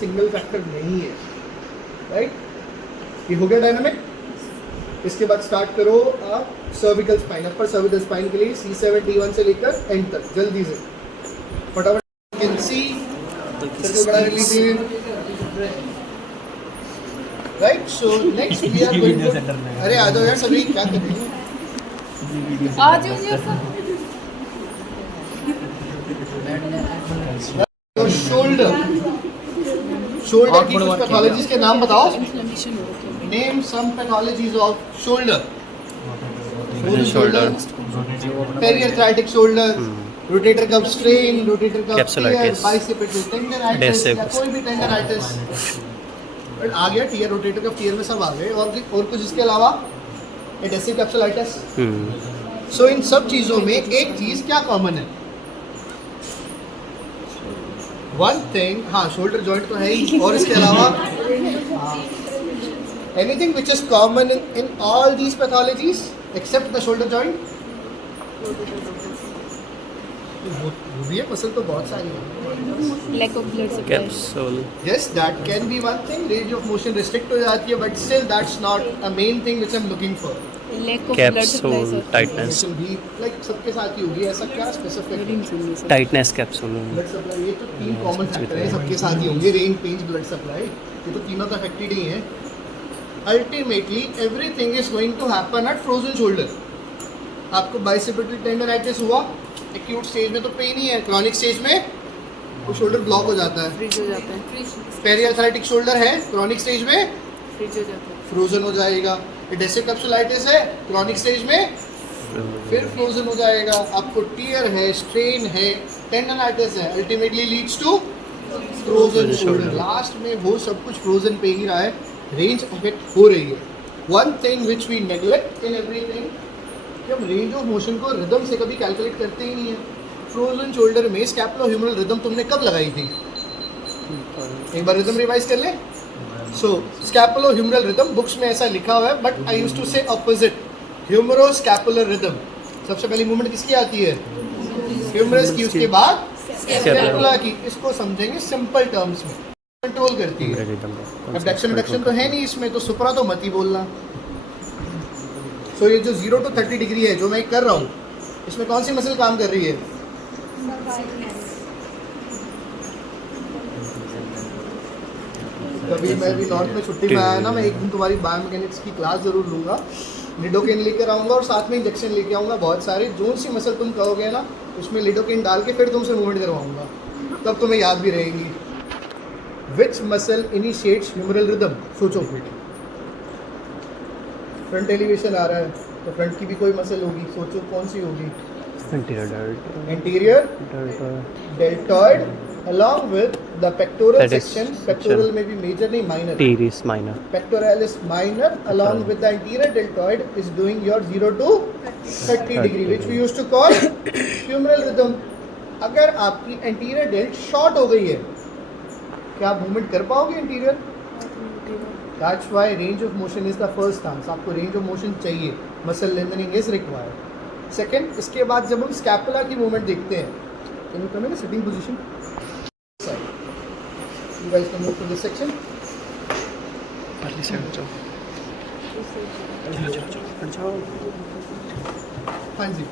Single factor नहीं है, right? ये हो गया डायनामिक। इसके बाद स्टार्ट करो आप सर्विकल स्पाइन। अपर सर्विकल स्पाइन के लिए C7 T1 से लेकर एंड तक जल्दी से फटाफट। कैन सी सर्कल बड़ा लीजिए, right? So next we are going to, अरे आ जाओ यार सभी, क्या कर रहे हो? आ जाइए सर। शोल्डर, शोल्डर की कुछ पैथोलॉजीज के नाम बताओ। Name some pathologies of shoulder. Shoulder, periarthritic shoulder, rotator cuff strain, rotator cuff tear, Capsulitis, bicipital tendinitis या कोई भी टेंडनाइटिस। बट आ गया टियर, रोटेटर कफ टियर में सब आ गए। और कुछ इसके अलावा एडेसिव कैप्सुलाइटिस। सो इन सब चीज़ों में एक चीज़ क्या कॉमन है? वन थिंग, हाँ शोल्डर जॉइंट तो है ही, और इसके अलावा anything which is common in all these pathologies except the shoulder joint? वो भी है, मसल तो बहुत सारी है। Lack of blood supply. Capsule, yes that can be one thing. Range of motion restrict हो जाती है, but still that's not a main thing which I am looking for. Lack of blood supply capsule, sir. Tightness, भी like सबके साथ ही होगी, ऐसा क्या specific? Tightness capsule, blood supply, ये तो तीन कॉमन फैक्टर है, सबके साथ ही होंगे। रेंज, पेंज, ब्लड सप्लाई, ये तो तीनों तो अफेक्टेड ही हैं। Ultimately everything is going to happen at frozen shoulder. आपको बाइसेप्टल टेंडनाइटिस हुआ, एक्यूट स्टेज में तो पेन ही है, क्रॉनिक स्टेज में वो शोल्डर ब्लॉक हो जाता है, फ्रीज हो जाता है। पेरिआर्थराइटिक शोल्डर है, क्रॉनिक स्टेज में फ्रीज हो जाता है। फ्रोजन हो जाएगा। एडेसिव कैप्सुलाइटिस है, क्रॉनिक स्टेज में फिर फ्रोजन हो जाएगा। आपको टियर है, स्ट्रेन है, टेंडनाइटिस है, ultimately leads to frozen shoulder. Last में वो सब कुछ फ्रोजन पे ही रहा है, रेंज अफेक्ट हो रही है। One thing which we neglect in everything, कि हम रेंज ऑफ मोशन को रिदम से कभी कैलकुलेट करते ही नहीं है। फ्रोजन शोल्डर में स्कैपुलो-ह्यूमरल रिदम तुमने कब लगाई थी? एक बार रिदम रिवाइज कर ले। सो स्कैपुलो-ह्यूमरल रिदम बुक्स में ऐसा लिखा हुआ है, बट आई यूज्ड टू से ऑपोजिट, ह्यूमरो-स्कैपुलर रिदम। सबसे पहली मूवमेंट किसकी आती है? ह्यूमरस की, उसके बाद स्कैपुला की। इसको समझेंगे सिंपल टर्म्स में। कंट्रोल करती है। एबडक्शन एडक्शन तो है नहीं इसमें, तो सुपरा तो मत ही बोलना। सो ये जो 0 to 30 डिग्री है जो मैं कर रहा हूँ, इसमें कौन सी मसल काम कर रही है? कभी मैं भी नॉर्थ में छुट्टी में आया ना, मैं एक दिन तुम्हारी बायोमैकेनिक्स की क्लास जरूर लूँगा, लिडोकेन लेकर आऊँगा और साथ में इंजेक्शन लेके आऊँगा बहुत सारे। जो सी मसल तुम कहोगे ना, उसमें लिडोकेन डाल के फिर तुमसे मूवमेंट करवाऊँगा, तब तुम्हें याद भी रहेंगी। Which muscle initiates humeral rhythm? सोचो। फ्रंट एलिवेशन आ रहा है तो फ्रंट की भी कोई मसल होगी, सोचो कौन सी होगी? Anterior deltoid along with the pectoral section. Pectoral में भी major नहीं, minor. teres minor, Pectoralis minor along with the anterior deltoid is doing your 0 to 30 degree, which we used to call humeral rhythm. अगर आपकी anterior delt short हो गई है, क्या आप मूवमेंट कर पाओगे anterior? That's why range of motion is the first task. आपको range of motion चाहिए, muscle lengthening is required. Second, इसके बाद जब हम स्कैपुला की मूवमेंट देखते हैं, can you come in a sitting position? You guys can move to this section. हाँ जी,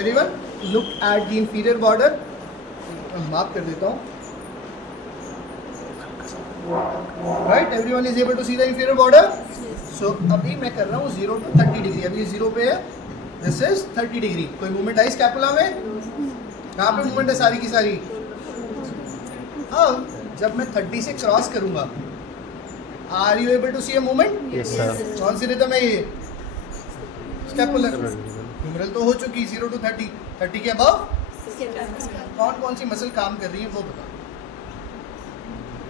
everyone look at the inferior border. मैं मार्क कर देता हूँ. Right, everyone is able to see the inferior border. So अभी मैं कर रहा हूँ 0 to 30 डिग्री. अभी 0 पे है, this is 30 डिग्री. कोई मूवमेंट आई स्कैपुला में? कहाँ पे मूवमेंट है सारी की सारी? हाँ, जब मैं 30 से क्रॉस करूंगा, are you able to see a movement? yes sir, कौन सी रिदम है ये? स्कैपुलर। ह्यूमरल तो हो चुकी 0 to 30, 30 के अबव कौन कौन सी मसल काम कर रही है वो बताओ,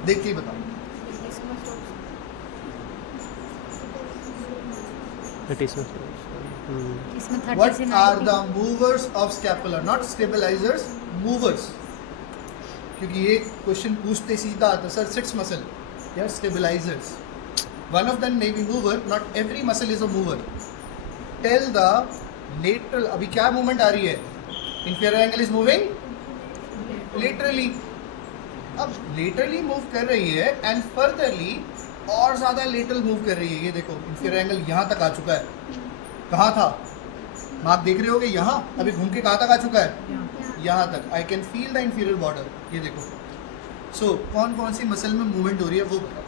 देख के बताओ। What are the movers of scapula? Not stabilizers, movers. क्योंकि ये क्वेश्चन पूछते सीधा आता, सर 6 मसल या stabilisers. One of them may be mover, not every muscle is a mover. Tell the lateral, अभी क्या मूवमेंट आ रही है? Inferior angle is moving laterally. अब लेटरली मूव कर रही है एंड फर्दरली और ज़्यादा लेटरल मूव कर रही है। ये देखो इंफीरियर एंगल यहाँ तक आ चुका है। कहाँ था मार्क देख रहे होगे, यहाँ अभी घूम के कहाँ तक आ चुका है, यहाँ तक। I can feel the inferior border. ये देखो। सो कौन कौन सी मसल में मूवमेंट हो रही है वो बताओ।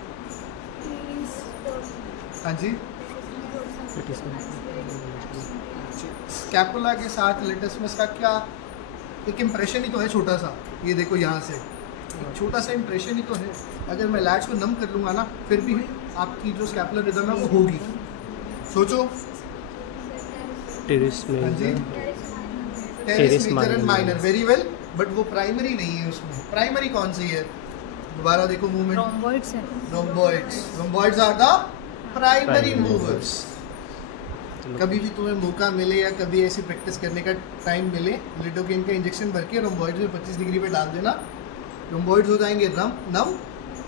हाँ जी, स्कैपुला के साथ लेटस्मस का क्या एक इम्प्रेशन ही तो है छोटा सा। ये देखो यहाँ से एक छोटा सा इम्प्रेशन ही तो है। अगर मैं लैट्स को नम कर लूँगा ना फिर भी आपकी जो स्कैपुलर रिदम है वो होगी। सोचो। टेरिस हाँ जी, में teres major and minor, very well, but वो प्राइमरी नहीं है उसमें। प्राइमरी कौन सी है, दोबारा देखो मूवमेंट। Rhomboids है। रोम्बॉइड्स आर द प्राइमरी मूवर्स। कभी भी तुम्हें मौका मिले या कभी ऐसी प्रैक्टिस करने का टाइम मिले, लिडोकेन का इंजेक्शन भर के रोम्बॉइड्स में 25 डिग्री पे डाल देना, रोम्बॉइड्स हो जाएंगे नम।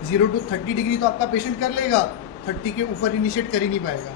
0 to 30 डिग्री तो आपका पेशेंट कर लेगा, 30 के ऊपर इनिशिएट कर ही नहीं पाएगा।